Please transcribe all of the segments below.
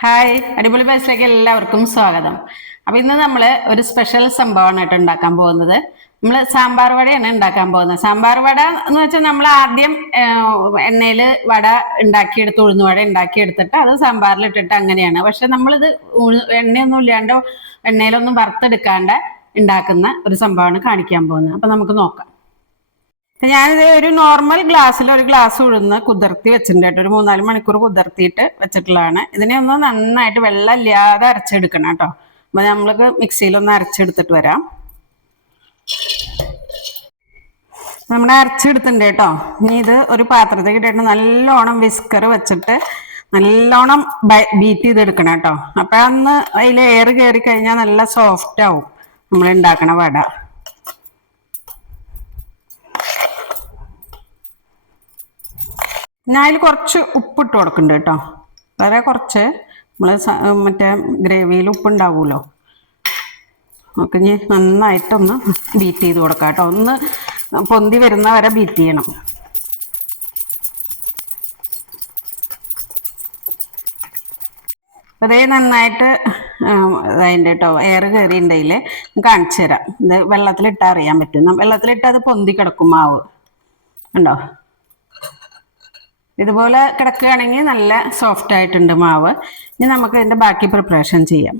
Hi അടിപൊളി ബാച്ചിലേക്ക് എല്ലാവർക്കും സ്വാഗതം. അപ്പൊ ഇന്ന് നമ്മൾ ഒരു സ്പെഷ്യൽ സംഭവമാണ് ഉണ്ടാക്കാൻ പോകുന്നത്. നമ്മൾ സാമ്പാർ വടയാണ് ഉണ്ടാക്കാൻ പോകുന്നത്. സാമ്പാർ വട എന്ന് വെച്ചാൽ നമ്മൾ ആദ്യം എണ്ണയിൽ വട ഉണ്ടാക്കിയെടുത്ത് ഉഴുന്ന് വട ഉണ്ടാക്കിയെടുത്തിട്ട് അത് സാമ്പാറിൽ ഇട്ടിട്ട് അങ്ങനെയാണ്. പക്ഷെ നമ്മളിത് എണ്ണയൊന്നും ഇല്ലാണ്ട് എണ്ണയിലൊന്നും വറുത്തെടുക്കാണ്ട് ഉണ്ടാക്കുന്ന ഒരു സംഭവമാണ് കാണിക്കാൻ പോകുന്നത്. അപ്പൊ നമുക്ക് നോക്കാം. ഞാനിത് ഒരു നോർമൽ ഗ്ലാസ്സിൽ ഒരു ഗ്ലാസ് ഉഴുന്ന് കുതിർത്തി വെച്ചിട്ടുണ്ട് കേട്ടോ. ഒരു മൂന്നാൽ മണിക്കൂർ കുതിർത്തിയിട്ട് വെച്ചിട്ടുള്ളതാണ്. ഇതിനെ ഒന്ന് നന്നായിട്ട് വെള്ളം ഇല്ലാതെ അരച്ചെടുക്കണം കേട്ടോ. അപ്പൊ നമ്മൾക്ക് മിക്സിയിലൊന്ന് അരച്ചെടുത്തിട്ട് വരാം. നമ്മൾ അരച്ചെടുത്തിട്ടുണ്ട് കേട്ടോ. ഇനി ഇത് ഒരു പാത്രത്തിൽ ഇട്ടിട്ട് നല്ലോണം വിസ്കർ വെച്ചിട്ട് നല്ലോണം ബീറ്റ് ചെയ്തെടുക്കണം കേട്ടോ. അപ്പൊ അന്ന് അതിൽ എയർ കയറി കഴിഞ്ഞാൽ നല്ല സോഫ്റ്റ് ആവും. നമ്മൾ ഉണ്ടാക്കണ വട. ഞാൻ അതിൽ കുറച്ച് ഉപ്പിട്ട് കൊടുക്കുന്നുണ്ട് കേട്ടോ. വളരെ കുറച്ച്. നമ്മൾ മറ്റേ ഗ്രേവിയിൽ ഉപ്പുണ്ടാവുമല്ലോ നമുക്ക് ഇനി നന്നായിട്ടൊന്ന് ബീറ്റ് ചെയ്ത് കൊടുക്കാം കേട്ടോ. ഒന്ന് പൊന്തി വരുന്ന വരെ ബീറ്റ് ചെയ്യണം. അതേ നന്നായിട്ട് അതിന്റെ കേട്ടോ എയർ കയറി ഉണ്ടെങ്കിൽ കാണിച്ചു തരാം ഇത് വെള്ളത്തിലിട്ടാൽ അറിയാൻ പറ്റും. വെള്ളത്തിലിട്ട് അത് പൊന്തി കിടക്കും മാവ്. ഉണ്ടോ ഇതുപോലെ കിടക്കുകയാണെങ്കിൽ നല്ല സോഫ്റ്റ് ആയിട്ടുണ്ട് മാവ്. ഇനി നമുക്ക് ഇതിന്റെ ബാക്കി പ്രിപ്പറേഷൻ ചെയ്യാം.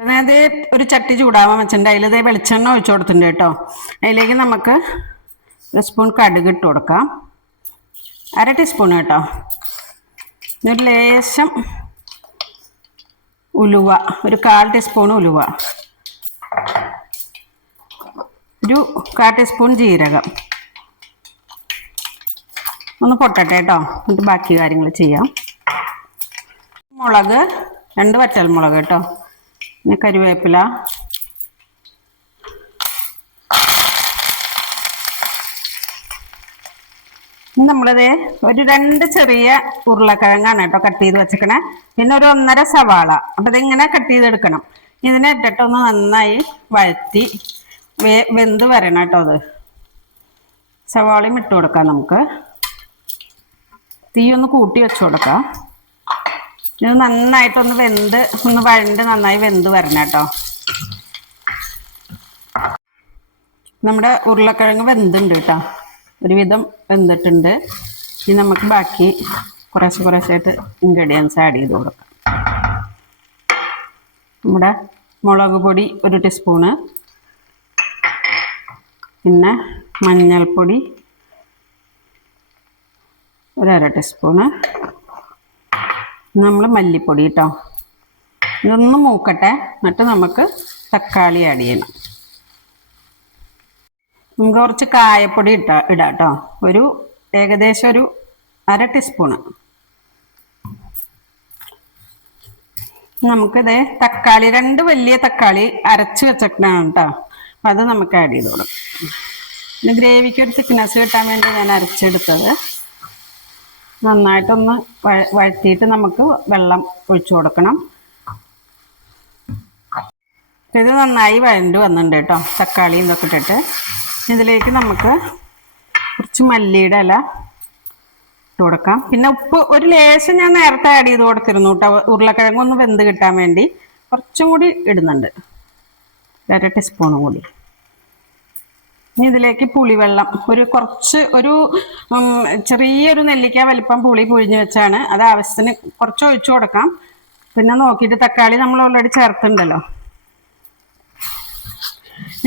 അതായത് ഒരു ചട്ടി ചൂടാവാൻ വെച്ചിട്ടുണ്ട്. അതിലത് വെളിച്ചെണ്ണ ഒഴിച്ചു കൊടുത്തിട്ടുണ്ട് കേട്ടോ. അതിലേക്ക് നമുക്ക് ഒരു സ്പൂൺ കടുക് ഇട്ട് കൊടുക്കാം. അര ടീസ്പൂൺ കേട്ടോ. ഒരു ലേശം ഉലുവ ഒരു കാൽ ടീസ്പൂൺ ഉലുവ. ഒരു കാൽ ടീസ്പൂൺ ജീരകം. ഒന്ന് പൊട്ടട്ടെ കേട്ടോ. എന്നിട്ട് ബാക്കി കാര്യങ്ങൾ ചെയ്യാം. മുളക് രണ്ട് വറ്റൽ മുളക് കേട്ടോ. പിന്നെ കരുവേപ്പില. നമ്മളിത് ഒരു രണ്ട് ചെറിയ ഉരുളക്കിഴങ്ങാണ് കേട്ടോ കട്ട് ചെയ്ത് വെച്ചേക്കണേ. പിന്നെ ഒരു ഒന്നര സവാള. അപ്പം ഇതിങ്ങനെ കട്ട് ചെയ്തെടുക്കണം. ഇതിനെ ഇട്ടിട്ടൊന്ന് നന്നായി വഴറ്റി വെ വെന്ത് വരണം കേട്ടോ അത്. സവാളയും ഇട്ട് കൊടുക്കാം നമുക്ക്. തീ ഒന്ന് കൂട്ടി വെച്ചു കൊടുക്കാം ഇത് നന്നായിട്ടൊന്ന് വെന്ത് ഒന്ന് വഴണ്ട് നന്നായി വെന്ത് വരണം കേട്ടോ. നമ്മുടെ ഉരുളക്കിഴങ്ങ് വെന്തുണ്ട് കേട്ടോ. ഒരുവിധം വെന്തിട്ടുണ്ട്. ഇനി നമുക്ക് ബാക്കി കുറേശ്ശെ കുറേശ്ശായിട്ട് ഇൻഗ്രീഡിയൻസ് ആഡ് ചെയ്ത് കൊടുക്കാം. നമ്മുടെ മുളക് പൊടി ഒരു ടീസ്പൂണ് പിന്നെ മഞ്ഞൾപ്പൊടി ഒരു അര ടീസ്പൂണ്. നമ്മൾ മല്ലിപ്പൊടി കേട്ടോ ഇതൊന്ന് മൂക്കട്ടെ. എന്നിട്ട് നമുക്ക് തക്കാളി ആഡ് ചെയ്യണം. നമുക്ക് കുറച്ച് കായപ്പൊടി ഇട്ടാ ഇടാം കേട്ടോ ഒരു ഏകദേശം ഒരു അര ടീസ്പൂണ്. നമുക്കിത് തക്കാളി രണ്ട് വലിയ തക്കാളി അരച്ച് വെച്ചിട്ടാണ് കേട്ടോ അപ്പം അത് നമുക്ക് ആഡ് ചെയ്ത് കൊടുക്കാം ഗ്രേവിക്ക് ഒരു തിക്നെസ് കിട്ടാൻ വേണ്ടി ഞാൻ അരച്ചെടുത്തത്. നന്നായിട്ടൊന്ന് വഴറ്റിയിട്ട് നമുക്ക് വെള്ളം ഒഴിച്ചു കൊടുക്കണം. ഇത് നന്നായി വഴണ്ട് വന്നിട്ടുണ്ട് കേട്ടോ. തക്കാളി ഇതൊക്കെ ഇട്ടിട്ട്. ഇതിലേക്ക് നമുക്ക് കുറച്ച് മല്ലിയുടെ ഇല ഇട്ട് കൊടുക്കാം. പിന്നെ ഉപ്പ് ഒരു ലേശം ഞാൻ നേരത്തെ ആഡ് ചെയ്ത് കൊടുത്തിരുന്നു കേട്ടോ. ഉരുളക്കിഴങ്ങൊന്ന് വെന്ത് കിട്ടാൻ വേണ്ടി കുറച്ചും കൂടി ഇടുന്നുണ്ട്. അര ടീസ്പൂണും കൂടി. ഇനി ഇതിലേക്ക് പുളിവെള്ളം. ഒരു കുറച്ച് ഒരു ചെറിയൊരു നെല്ലിക്ക വലിപ്പം പുളി പുഴിഞ്ഞ് വെച്ചാണ്. അത് ആവശ്യത്തിന് കുറച്ച് ഒഴിച്ചു കൊടുക്കാം. പിന്നെ നോക്കിയിട്ട് തക്കാളി നമ്മൾ ഓൾറെഡി ചേർത്തുണ്ടല്ലോ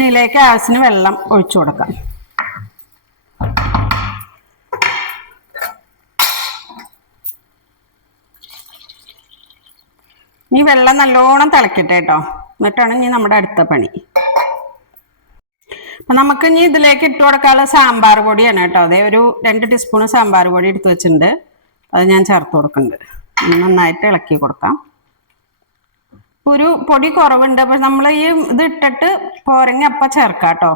ഇതിലേക്ക് ആവശ്യത്തിന് വെള്ളം ഒഴിച്ചു കൊടുക്കാം. ഈ വെള്ളം നല്ലോണം തിളക്കട്ടെ കേട്ടോ. എന്നിട്ടാണ് ഇനി നമ്മുടെ അടുത്ത പണി. നമുക്ക് ഇനി ഇതിലേക്ക് ഇട്ട് കൊടുക്കാനുള്ള സാമ്പാർ പൊടിയാണ് കേട്ടോ. അതേ ഒരു രണ്ട് ടീസ്പൂൺ സാമ്പാർ പൊടി എടുത്ത് വെച്ചിട്ടുണ്ട്. അത് ഞാൻ ചേർത്ത് കൊടുക്കുന്നുണ്ട്. നന്നായിട്ട് ഇളക്കി കൊടുക്കാം. ഒരു പൊടി കുറവുണ്ട്. അപ്പൊ നമ്മൾ ഈ ഇത് ഇട്ടിട്ട് പോരങ്ങ അപ്പ ചേർക്കാം കേട്ടോ.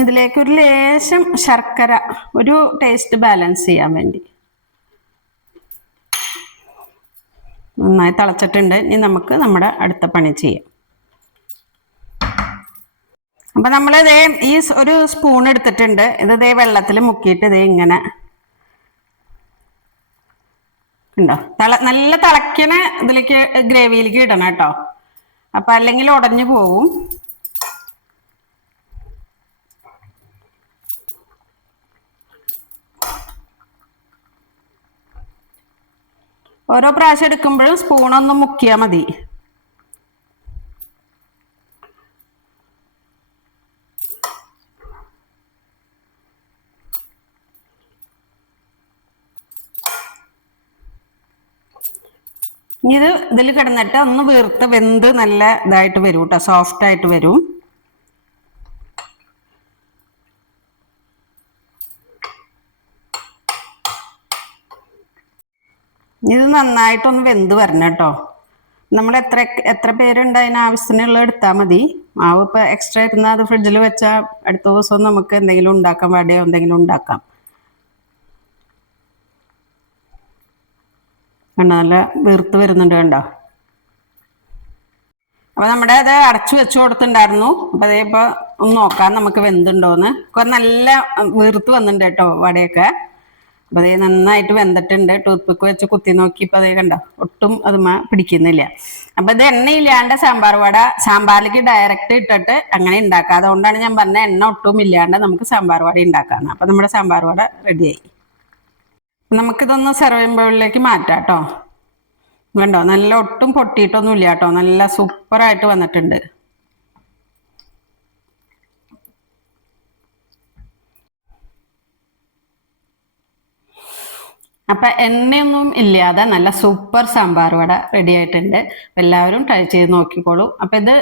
ഇതിലേക്ക് ഒരു ലേശം ശർക്കര ഒരു ടേസ്റ്റ് ബാലൻസ് ചെയ്യാൻ വേണ്ടി. നന്നായി തിളച്ചിട്ടുണ്ട്. ഇനി നമുക്ക് നമ്മുടെ അടുത്ത പണി ചെയ്യാം. അപ്പൊ നമ്മൾ ഇതേ ഈ ഒരു സ്പൂൺ എടുത്തിട്ടുണ്ട്. ഇത് ഇതേ വെള്ളത്തിൽ മുക്കിയിട്ട് ഇതേ ഇങ്ങനെ ഉണ്ടോ? തള നല്ല തിളക്കണ ഇതിലേക്ക് ഗ്രേവിയിലേക്ക് ഇടണം കേട്ടോ. അപ്പൊ അല്ലെങ്കിൽ ഉടഞ്ഞു പോവും. ഓരോ പ്രാവശ്യം എടുക്കുമ്പോഴും സ്പൂണൊന്ന് മുക്കിയാൽ മതി. ഇനി ഇത് ഇതിൽ കിടന്നിട്ട് ഒന്ന് വീർത്ത് വെന്ത് നല്ല ഇതായിട്ട് വരും കേട്ടോ സോഫ്റ്റ് ആയിട്ട് വരും. ഇത് നന്നായിട്ടൊന്ന് വെന്ത് വരണം കേട്ടോ നമ്മൾ എത്ര എത്ര പേരുണ്ട് അതിന് ആവശ്യത്തിനുള്ള എടുത്താൽ മതി. മാവ് ഇപ്പോൾ എക്സ്ട്രാ ഇരുന്നാൽ അത് ഫ്രിഡ്ജിൽ വെച്ചാൽ അടുത്ത ദിവസം നമുക്ക് എന്തെങ്കിലും ഉണ്ടാക്കാൻ വടയോ എന്തെങ്കിലും ഉണ്ടാക്കാം. കണ്ടോ? നല്ല വീർത്ത് വരുന്നുണ്ട് കണ്ടോ? അപ്പൊ നമ്മുടെ അത് അടച്ചു വെച്ചു കൊടുത്തിട്ടുണ്ടായിരുന്നു. അപ്പൊ അതേ ഇപ്പൊ ഒന്ന് നോക്കാം നമുക്ക് വെന്തുണ്ടോന്ന്. കുറെ നല്ല വീർത്ത് വന്നിട്ടുണ്ട് കേട്ടോ വടയൊക്കെ. അപ്പൊ അതേ നന്നായിട്ട് വെന്തിട്ടുണ്ട്. ടൂത്ത് പിക്ക് വെച്ച് കുത്തി നോക്കി ഇപ്പൊ അതേ കണ്ടോ? ഒട്ടും അത് പിടിക്കുന്നില്ല. അപ്പൊ ഇത് എണ്ണയില്ലാണ്ട് സാമ്പാർ വട സാമ്പാറിലേക്ക് ഡയറക്റ്റ് ഇട്ടിട്ട് അങ്ങനെ ഉണ്ടാക്കാം. അതുകൊണ്ടാണ് ഞാൻ പറഞ്ഞ എണ്ണ ഒട്ടും ഇല്ലാണ്ട് നമുക്ക് സാമ്പാർ വട ഉണ്ടാക്കാന്ന്. അപ്പൊ നമ്മുടെ സാമ്പാർ വട റെഡിയായി നമുക്കിതൊന്ന് സെർവിംഗ് ബൗളിലേക്ക് മാറ്റാം കേട്ടോ വേണ്ടോ നല്ല ഒട്ടും പൊട്ടിയിട്ടൊന്നും ഇല്ല കേട്ടോ നല്ല സൂപ്പറായിട്ട് വന്നിട്ടുണ്ട്. അപ്പൊ എണ്ണയൊന്നും ഇല്ലാതെ നല്ല സൂപ്പർ സാമ്പാർ വട റെഡി ആയിട്ടുണ്ട്. എല്ലാവരും ട്രൈ ചെയ്ത് നോക്കിക്കോളൂ. അപ്പൊ ഇത്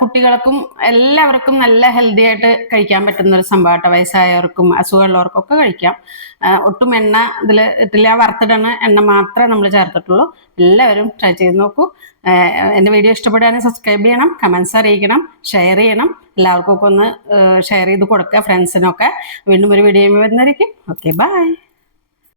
കുട്ടികൾക്കും എല്ലാവർക്കും നല്ല ഹെൽത്തി ആയിട്ട് കഴിക്കാൻ പറ്റുന്ന ഒരു സംഭവമാട്ടോ വയസ്സായവർക്കും അസുഖമുള്ളവർക്കും ഒക്കെ കഴിക്കാം ഒട്ടും എണ്ണ ഇതിൽ ഇട്ടില്ല. വറുത്തിടണ എണ്ണ മാത്രമേ നമ്മൾ ചേർത്തിട്ടുള്ളൂ. എല്ലാവരും ട്രൈ ചെയ്ത് നോക്കൂ. എന്റെ വീഡിയോ ഇഷ്ടപ്പെടുകയാണെങ്കിൽ സബ്സ്ക്രൈബ് ചെയ്യണം കമൻസ് അറിയിക്കണം ഷെയർ ചെയ്യണം. എല്ലാവർക്കും ഒക്കെ ഒന്ന് ഷെയർ ചെയ്ത് കൊടുക്കുക ഫ്രണ്ട്സിനൊക്കെ വീണ്ടും ഒരു വീഡിയോ വരുന്നതായിരിക്കും. Okay bye